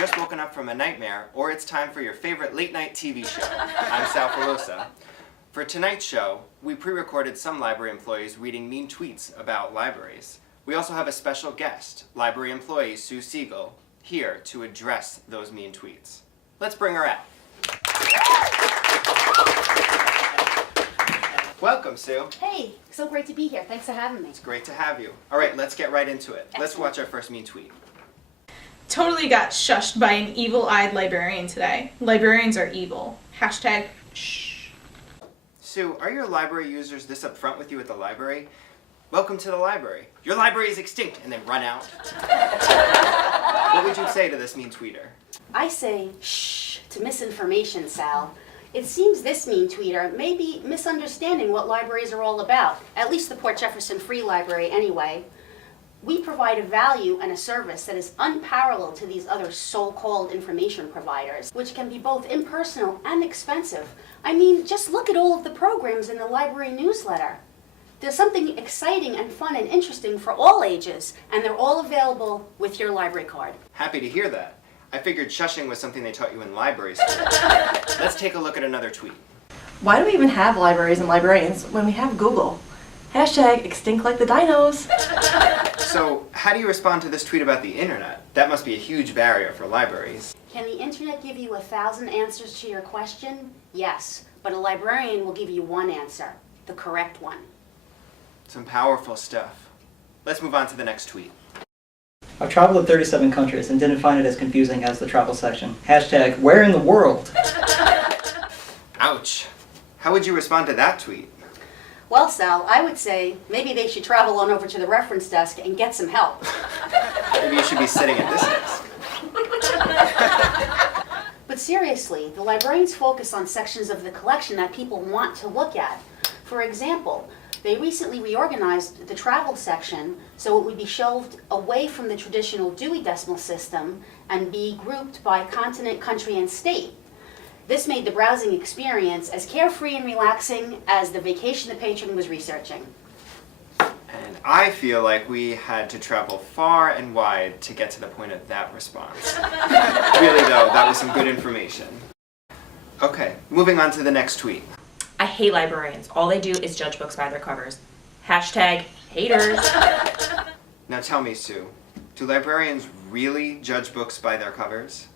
just woken up from a nightmare, or it's time for your favorite late-night TV show. I'm Sal Filosa. For tonight's show, we pre-recorded some library employees reading mean tweets about libraries. We also have a special guest, library employee Sue Siegel, here to address those mean tweets. Let's bring her out. Welcome, Sue. Hey, so great to be here. Thanks for having me. It's great to have you. All right, let's get right into it. Excellent. Let's watch our first mean tweet. Totally got shushed by an evil-eyed librarian today. Librarians are evil. Hashtag shh. Sue, are your library users this upfront with you at the library? Welcome to the library. Your library is extinct, and then run out. What would you say to this mean tweeter? I say shh to misinformation, Sal. It seems this mean tweeter may be misunderstanding what libraries are all about, at least the Port Jefferson Free Library anyway. We provide a value and a service that is unparalleled to these other so-called information providers, which can be both impersonal and expensive. I mean, just look at all of the programs in the library newsletter. There's something exciting and fun and interesting for all ages, and they're all available with your library card. Happy to hear that. I figured shushing was something they taught you in library school. Let's take a look at another tweet. Why do we even have libraries and librarians when we have Google? Hashtag extinct like the dinos. So, how do you respond to this tweet about the internet? That must be a huge barrier for libraries. Can the internet give you 1,000 answers to your question? Yes, but a librarian will give you one answer, the correct one. Some powerful stuff. Let's move on to the next tweet. I've traveled to 37 countries and didn't find it as confusing as the travel section. Hashtag where in the world? Ouch. How would you respond to that tweet? Well, Sal, I would say maybe they should travel on over to the reference desk and get some help. Maybe you should be sitting at this desk. But seriously, the librarians focus on sections of the collection that people want to look at. For example, they recently reorganized the travel section so it would be shelved away from the traditional Dewey Decimal System and be grouped by continent, country, and state. This made the browsing experience as carefree and relaxing as the vacation the patron was researching. And I feel like we had to travel far and wide to get to the point of that response. Really though, that was some good information. Okay, moving on to the next tweet. I hate librarians. All they do is judge books by their covers. Hashtag haters. Now tell me, Sue, do librarians really judge books by their covers?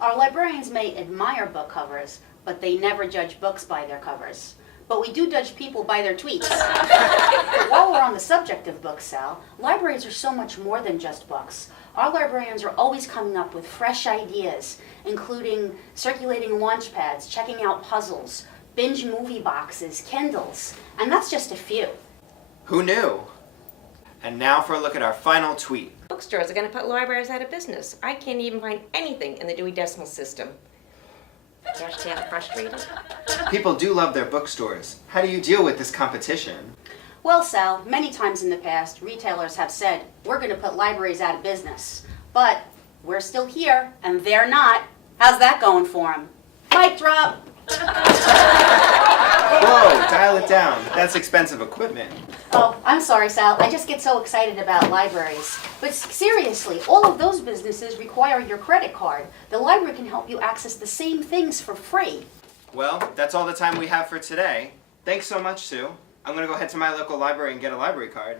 Our librarians may admire book covers, but they never judge books by their covers. But we do judge people by their tweets. But while we're on the subject of books, Sal, libraries are so much more than just books. Our librarians are always coming up with fresh ideas, including circulating launch pads, checking out puzzles, binge movie boxes, Kindles, and that's just a few. Who knew? And now for a look at our final tweet. Bookstores are going to put libraries out of business. I can't even find anything in the Dewey Decimal System. Hashtag frustrated. People do love their bookstores. How do you deal with this competition? Well, Sal, many times in the past, retailers have said, we're going to put libraries out of business. But we're still here, and they're not. How's that going for them? Mic drop! Whoa, dial it down. That's expensive equipment. Oh, I'm sorry, Sal. I just get so excited about libraries. But seriously, all of those businesses require your credit card. The library can help you access the same things for free. Well, that's all the time we have for today. Thanks so much, Sue. I'm going to go head to my local library and get a library card.